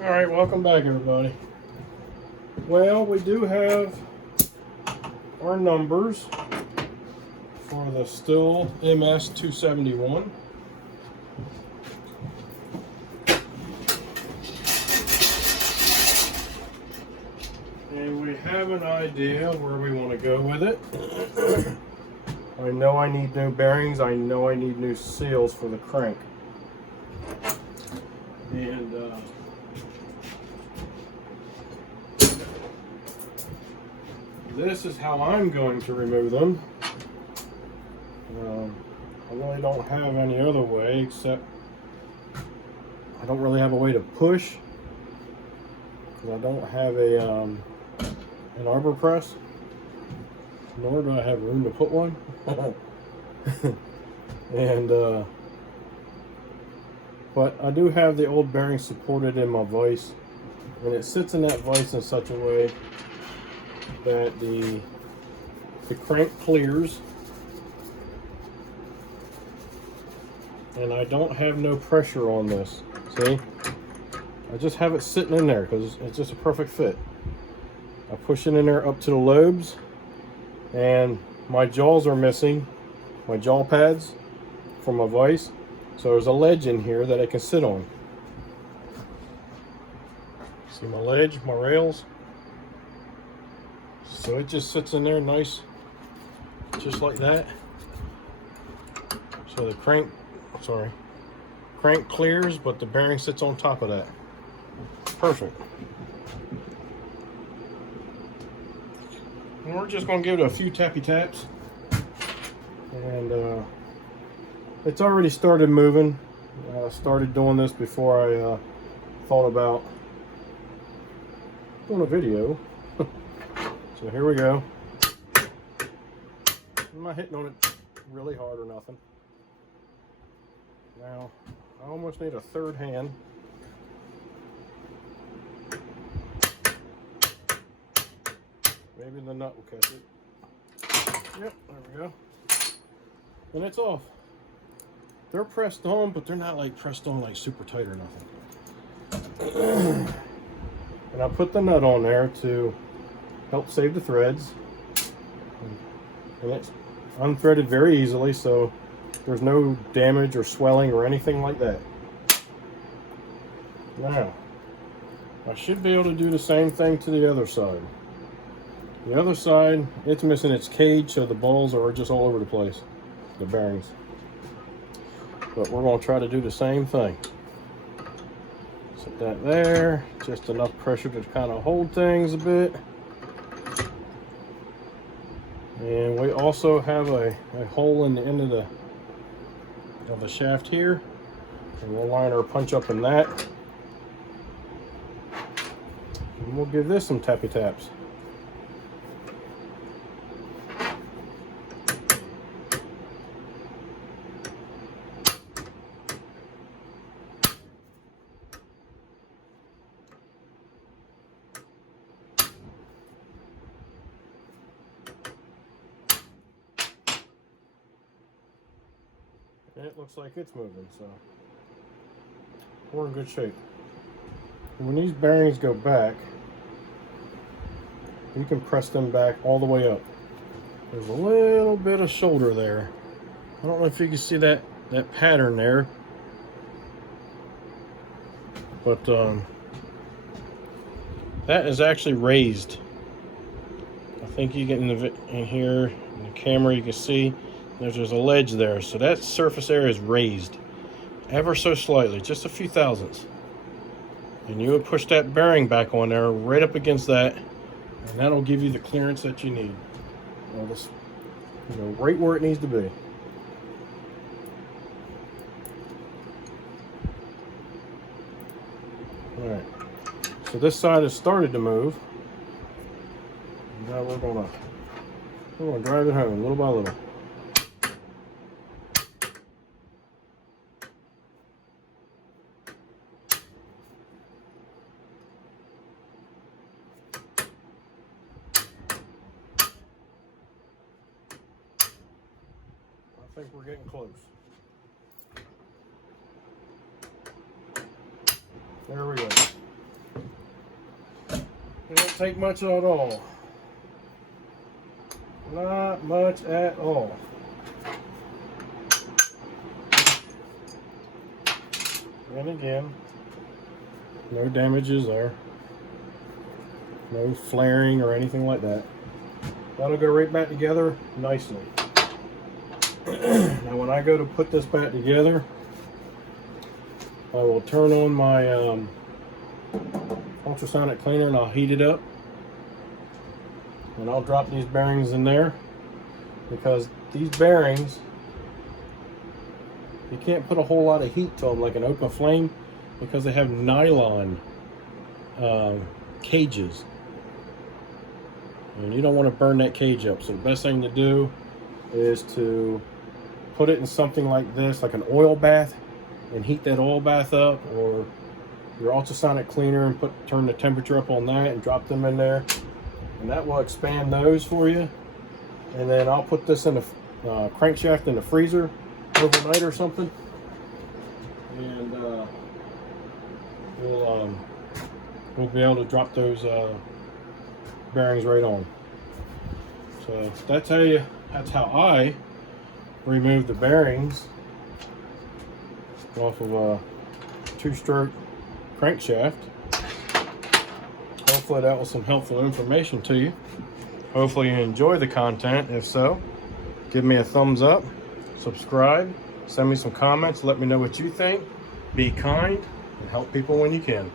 All right, welcome back, everybody. Well, we do have our numbers for the Stihl MS271. And we have an idea where we want to go with it. I know I need new bearings. I know I need new seals for the crank. And this is how I'm going to remove them. I really don't have any other way, except I don't really have a way to push because I don't have an arbor press, nor do I have room to put one. And but I do have the old bearing supported in my vise, and it sits in that vise in such a way that the crank clears, and I don't have no pressure on this. See, I just have it sitting in there because it's just a perfect fit. I push it in there up to the lobes, and my jaws are missing, my jaw pads from my vise, so there's a ledge in here that I can sit on. See my ledge, my rails? So it just sits in there nice, just like that. So the crank clears, but the bearing sits on top of that. Perfect. And we're just going to give it a few tappy taps. And it's already started moving. I started doing this before I thought about doing a video. So here we go. I'm not hitting on it really hard or nothing. Now, I almost need a third hand. Maybe the nut will catch it. Yep, there we go. And it's off. They're pressed on, but they're not like pressed on like super tight or nothing. And I put the nut on there to help save the threads. And it's unthreaded very easily, so there's no damage or swelling or anything like that. Now, I should be able to do the same thing to the other side. The other side, it's missing its cage, so the balls are just all over the place, the bearings. But we're going to try to do the same thing. Set that there, just enough pressure to kind of hold things a bit. And we also have a hole in the end of the shaft here, and we'll line our punch up in that. And we'll give this some tappy taps. And it looks like it's moving, so we're in good shape. When these bearings go back, you can press them back all the way up. There's a little bit of shoulder there. I don't know if you can see that pattern there, but that is actually raised. I think you get in here in the camera, you can see there's a ledge there, so that surface area is raised ever so slightly, just a few thousandths. And you would push that bearing back on there right up against that, and that'll give you the clearance that you need. Well, this, right where it needs to be. All right. So this side has started to move. Now we're gonna drive it home little by little. I think we're getting close. There we go. It don't take much at all. Not much at all. And again, no damages there. No flaring or anything like that. That'll go right back together nicely. Now when I go to put this back together, I will turn on my ultrasonic cleaner and I'll heat it up. And I'll drop these bearings in there, because these bearings, you can't put a whole lot of heat to them like an open flame, because they have nylon cages. And you don't want to burn that cage up. So the best thing to do is to put it in something like this, like an oil bath, and heat that oil bath up, or your ultrasonic cleaner, and turn the temperature up on that and drop them in there, and that will expand those for you. And then I'll put this in the crankshaft in the freezer overnight or something, and we'll be able to drop those bearings right on. So that's how I remove the bearings off of a 2-stroke crankshaft. Hopefully that was some helpful information to you. Hopefully you enjoy the content. If so, give me a thumbs up, subscribe, send me some comments, let me know what you think. Be kind and help people when you can.